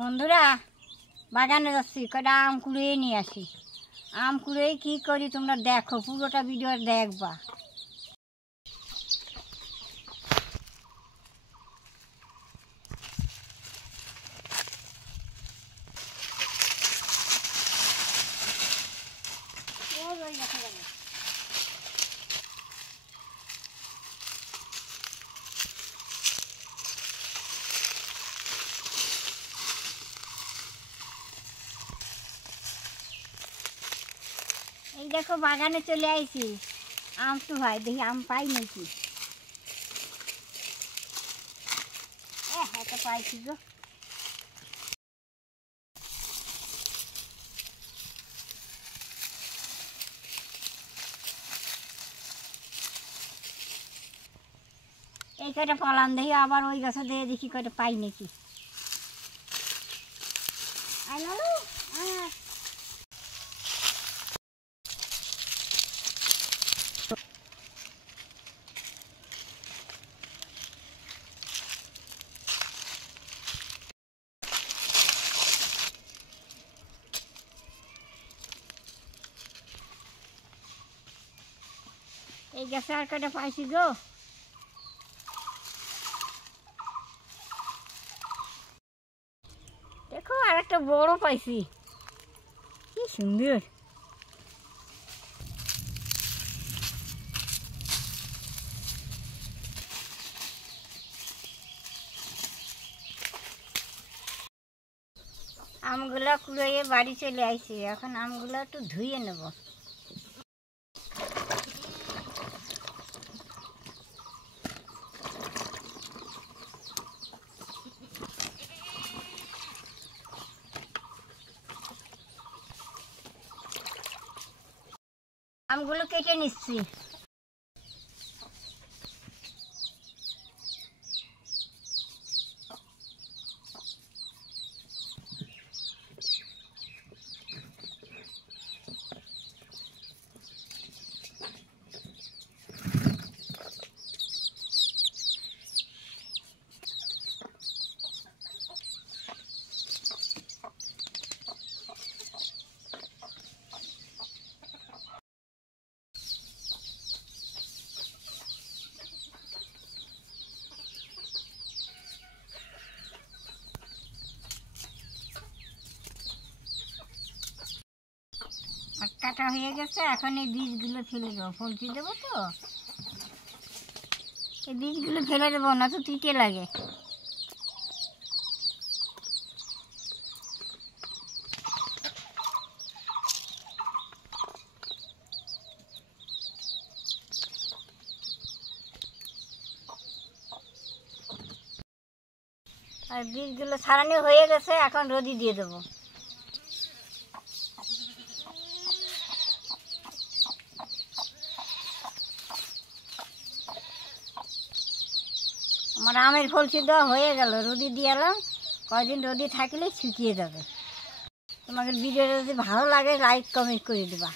বন্ধুরা বাগানে যাচ্ছি, কটা আম কুড়িয়ে নিয়ে আসি। আম কুড়িয়ে কী করি তোমরা দেখো, পুরোটা ভিডিও দেখবা। এই দেখো বাগানে চলে আইছি, আম তো ভাই দেখি আম পাই নাকি। একটা পাইছি গো। এই কয়টা পালাম দেখি, আবার ওই গাছে দিয়ে দেখি কয়টা পাই নাকি। এই গাছে আর কয়টা পাইছি গো। দেখো আর একটা বড় পাইছি, কি সুন্দর। আমগুলো কুড়িয়ে বাড়ি চলে আইছি, এখন আমগুলো একটু ধুয়ে নেব। আমগুলো কেটে নিচ্ছি। কাটা হয়ে গেছে, এখন এই বীজগুলো ফেলে দেবো, ফলকি দেবো তো। এই বীজগুলো ফেলে দেবো, না তো তিতে লাগে। আর বীজগুলো ছাড়ানো হয়ে গেছে, এখন রোদি দিয়ে দেবো। আমার আমের ফলসি দেওয়া হয়ে গেল, রোদি দিয়ে এলাম। কয়দিন রোদি থাকলে শুকিয়ে যাবে। তোমাদের ভিডিওটা যদি ভালো লাগে লাইক কমেন্ট করে দেবা।